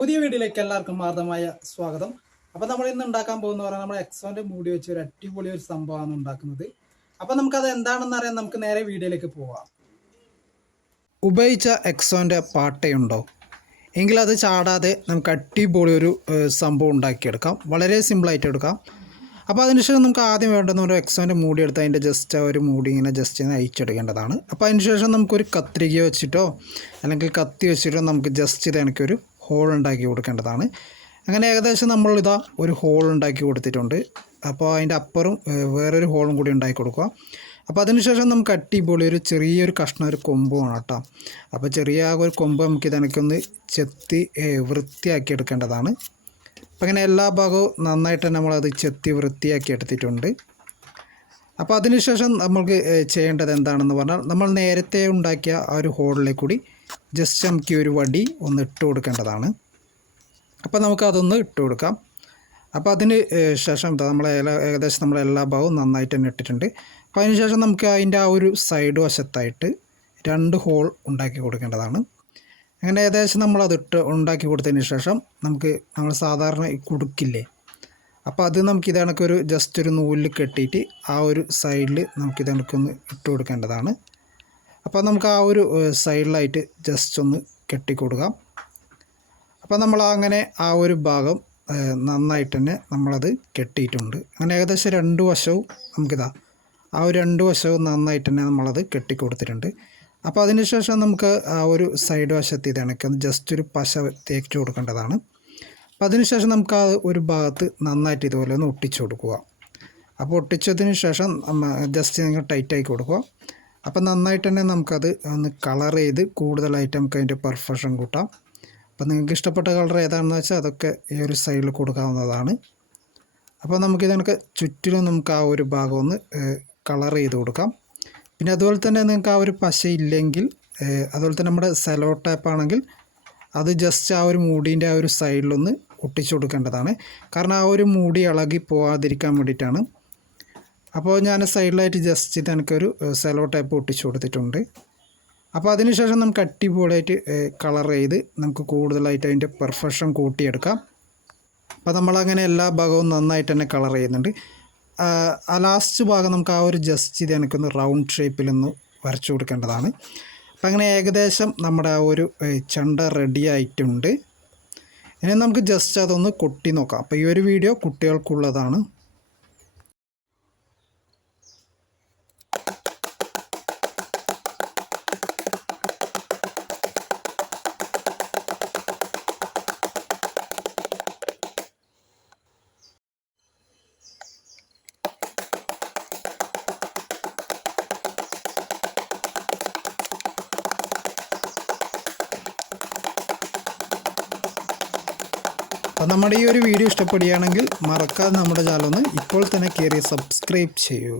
പുതിയ വീഡിയോയിലേക്ക് എല്ലാവർക്കും മാർദ്ദമായ സ്വാഗതം. അപ്പൊ നമ്മൾ ഇന്ന് ഉണ്ടാക്കാൻ പോകുന്ന പറഞ്ഞാൽ നമ്മൾ എക്സോന്റെ മൂടി വെച്ച് ഒരു അടിപൊളി ഒരു സംഭവമാണ് ഉണ്ടാക്കുന്നത്. അപ്പൊ നമുക്കത് എന്താണെന്ന് അറിയാൻ നമുക്ക് നേരെ വീഡിയോയിലേക്ക് പോവാം. ഉപയോഗിച്ച എക്സോന്റെ പാട്ടയുണ്ടോ? എങ്കിൽ അത് ചാടാതെ നമുക്ക് അടിപൊളി ഒരു സംഭവം ഉണ്ടാക്കിയെടുക്കാം. വളരെ സിമ്പിളായിട്ട് എടുക്കാം. അപ്പോൾ അതിനുശേഷം നമുക്ക് ആദ്യം വേണ്ടുന്ന ഒരു എക്സോന്റെ മൂടി എടുത്ത് അതിന്റെ ജസ്റ്റ് ആ ഒരു മൂടി ഇങ്ങനെ ജസ്റ്റ് ഇങ്ങനെ അയച്ചെടുക്കേണ്ടതാണ് അപ്പോൾ അതിനുശേഷം നമുക്കൊരു കത്രിക വെച്ചിട്ടോ അല്ലെങ്കിൽ കത്തി വെച്ചിട്ടോ നമുക്ക് ജസ്റ്റ് ഇത് എനിക്കൊരു ഹോൾ ഉണ്ടാക്കി കൊടുക്കേണ്ടതാണ്. അങ്ങനെ ഏകദേശം നമ്മൾ ഇതാ ഒരു ഹോൾ ഉണ്ടാക്കി കൊടുത്തിട്ടുണ്ട്. അപ്പോൾ അതിന്റെ അപ്പുറം വേറൊരു ഹോളും കൂടി ഉണ്ടാക്കി കൊടുക്കുക. അപ്പോൾ അതിനുശേഷം നമുക്ക് അടിപൊളി ഒരു ചെറിയൊരു കഷ്ണം ഒരു കൊമ്പ് വേണം കേട്ടോ. അപ്പോൾ ചെറിയ ഒരു കൊമ്പ് നമുക്ക് ഇതെനിക്കൊന്ന് ചെത്തി വൃത്തിയാക്കി എടുക്കേണ്ടതാണ്. അപ്പോൾ അങ്ങനെ എല്ലാ ഭാഗവും നന്നായിട്ട് നമ്മളത് ചെത്തി വൃത്തിയാക്കി എടുത്തിട്ടുണ്ട്. അപ്പോൾ അതിനുശേഷം നമുക്ക് ചെയ്യേണ്ടത് എന്താണെന്ന് പറഞ്ഞാൽ നമ്മൾ നേരത്തെ ഉണ്ടാക്കിയ ആ ഒരു ഹോളിലേക്ക് കൂടി ജസ്റ്റ് നമുക്ക് ഒരു വടി ഒന്ന് ഇട്ട് കൊടുക്കേണ്ടതാണ്. അപ്പോൾ നമുക്ക് അതൊന്ന് ഇട്ട് കൊടുക്കാം. അപ്പോൾ അതിന് ശേഷം നമ്മളെ ഏകദേശം നമ്മളെ എല്ലാ ഭാഗവും നന്നായിട്ട് തന്നെ ഇട്ടിട്ടുണ്ട്. അപ്പോൾ അതിന് ശേഷം നമുക്ക് അതിന്റെ ആ ഒരു സൈഡ് വശത്തായിട്ട് രണ്ട് ഹോൾ ഉണ്ടാക്കി കൊടുക്കേണ്ടതാണ്. അങ്ങനെ ഏകദേശം നമ്മളത് ഇട്ട് ഉണ്ടാക്കി കൊടുത്തതിന് ശേഷം നമുക്ക് നമ്മൾ സാധാരണ കൊടുക്കില്ലേ? അപ്പോൾ അത് നമുക്ക് ഇതണക്ക് ഒരു ജസ്റ്റ് ഒരു നൂലിൽ കെട്ടിയിട്ട് ആ ഒരു സൈഡിൽ നമുക്ക് ഇതണക്കൊന്ന് ഇട്ട് കൊടുക്കേണ്ടതാണ്. അപ്പോൾ നമുക്ക് ആ ഒരു സൈഡിലായിട്ട് ജസ്റ്റ് ഒന്ന് കെട്ടിക്കൊടുക്കാം. അപ്പോൾ നമ്മൾ അങ്ങനെ ആ ഒരു ഭാഗം നന്നായിട്ട് തന്നെ നമ്മളത് കെട്ടിയിട്ടുണ്ട്. അങ്ങനെ ഏകദേശം രണ്ട് വശവും നമുക്കിതാ ആ ഒരു രണ്ട് വശവും നന്നായിട്ട് തന്നെ നമ്മളത് കെട്ടിക്കൊടുത്തിട്ടുണ്ട്. അപ്പോൾ അതിനുശേഷം നമുക്ക് ആ ഒരു സൈഡ് വശത്ത് ഇത് ഇണക്കി ജസ്റ്റ് ഒരു പശ തേച്ച് കൊടുക്കേണ്ടതാണ്. അപ്പോൾ അതിനുശേഷം നമുക്ക് ആ ഒരു ഭാഗത്ത് നന്നായിട്ട് ഇതുപോലെ ഒന്ന് ഒട്ടിച്ചു കൊടുക്കുക. അപ്പോൾ ഒട്ടിച്ചതിന് ശേഷം ജസ്റ്റ് നിങ്ങൾ ടൈറ്റ് ആക്കി കൊടുക്കുക. അപ്പോൾ നന്നായിട്ട് തന്നെ നമുക്കത് ഒന്ന് കളർ ചെയ്ത് കൂടുതലായിട്ട് നമുക്ക് അതിന്റെ പെർഫെക്ഷൻ കൂട്ടാം. അപ്പം നിങ്ങൾക്ക് ഇഷ്ടപ്പെട്ട കളർ ഏതാണെന്ന് വെച്ചാൽ അതൊക്കെ ഈ ഒരു സൈഡിൽ കൊടുക്കാവുന്നതാണ്. അപ്പോൾ നമുക്ക് ഇതൊക്കെ ചുറ്റിലും നമുക്ക് ആ ഒരു ഭാഗം ഒന്ന് കളർ ചെയ്ത് കൊടുക്കാം. പിന്നെ അതുപോലെ തന്നെ നിങ്ങൾക്ക് ആ ഒരു പശ ഇല്ലെങ്കിൽ അതുപോലെ തന്നെ നമ്മുടെ സെലോ ടാപ്പ് ആണെങ്കിൽ അത് ജസ്റ്റ് ആ ഒരു മൂടീന്റെ ആ ഒരു സൈഡിലൊന്ന് ഒട്ടിച്ചു കൊടുക്കേണ്ടതാണ്. കാരണം ആ ഒരു മൂടി ഇളകി പോകാതിരിക്കാൻ വേണ്ടിയിട്ടാണ്. അപ്പോൾ ഞാൻ സൈഡിലായിട്ട് ജസ്റ്റ് ഇത് എനിക്കൊരു സെലോ ടൈപ്പ് ഒട്ടിച്ചു കൊടുത്തിട്ടുണ്ട്. അപ്പോൾ അതിനുശേഷം നമുക്ക് അടിപൊളിയായിട്ട് കളർ ചെയ്ത് നമുക്ക് കൂടുതലായിട്ട് അതിന്റെ പെർഫെക്ഷൻ കൂട്ടിയെടുക്കാം. അപ്പോൾ നമ്മളങ്ങനെ എല്ലാ ഭാഗവും നന്നായിട്ട് തന്നെ കളർ ചെയ്യുന്നുണ്ട്. ആ, ലാസ്റ്റ് ഭാഗം നമുക്ക് ആ ഒരു ജസ്റ്റ് ഇത് എനിക്കൊന്ന് റൗണ്ട് ഷേപ്പിൽ ഒന്ന് വരച്ചു കൊടുക്കേണ്ടതാണ്. അപ്പം അങ്ങനെ ഏകദേശം നമ്മുടെ ആ ഒരു ചെണ്ട റെഡി ആയിട്ടുണ്ട്. ഇനി നമുക്ക് ജസ്റ്റ് അതൊന്ന് കൊട്ടി നോക്കാം. അപ്പോൾ ഈ ഒരു വീഡിയോ കുട്ടികൾക്കുള്ളതാണ്. അപ്പോൾ നമ്മുടെ ഈ ഒരു വീഡിയോ ഇഷ്ടപ്പെടുകയാണെങ്കിൽ മറക്കാതെ നമ്മുടെ ചാനൽ ഒന്ന് ഇപ്പോൾ തന്നെ കയറി സബ്സ്ക്രൈബ് ചെയ്യൂ.